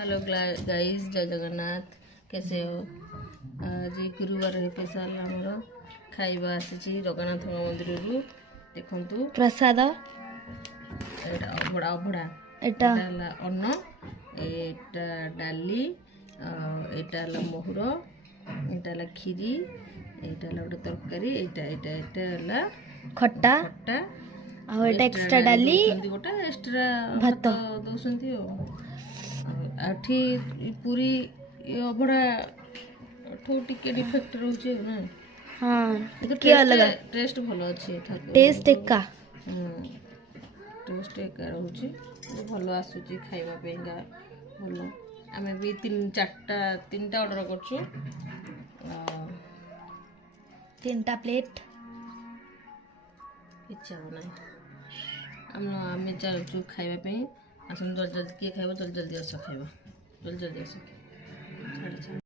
Hello guys, जय जगन्नाथ। कैसे हो? आज गुरुवार स्पेशल आमर खाइबा आसी जगन्नाथ मंदिर रु देखु प्रसाद अभड़ा अभड़ा एटा अन्न एटा डाली एटा मोहर एटा खीरी एटा गोटे तरकारी एटा खट्टा खट्टा आ एटा एक्स्ट्रा डाली गोटे एक्स्ट्रा भात दौरान आठी पूरी अभड़ा टिके डिफेक्ट रोचे ना। हाँ के अलग टेस्ट भल अच्छे टेस्ट एका टेस्ट एका रोचे भल आसूची खाइबा पेगा भल। आमे भी तीनटा ऑर्डर करछु 3टा प्लेट इच्छा ना आमे चलछु खाइबा पे। आसन जल्दी जल्दी किए खाइबा जल्दी जल्दी आस खाइबा जल्दी जल्दी आस।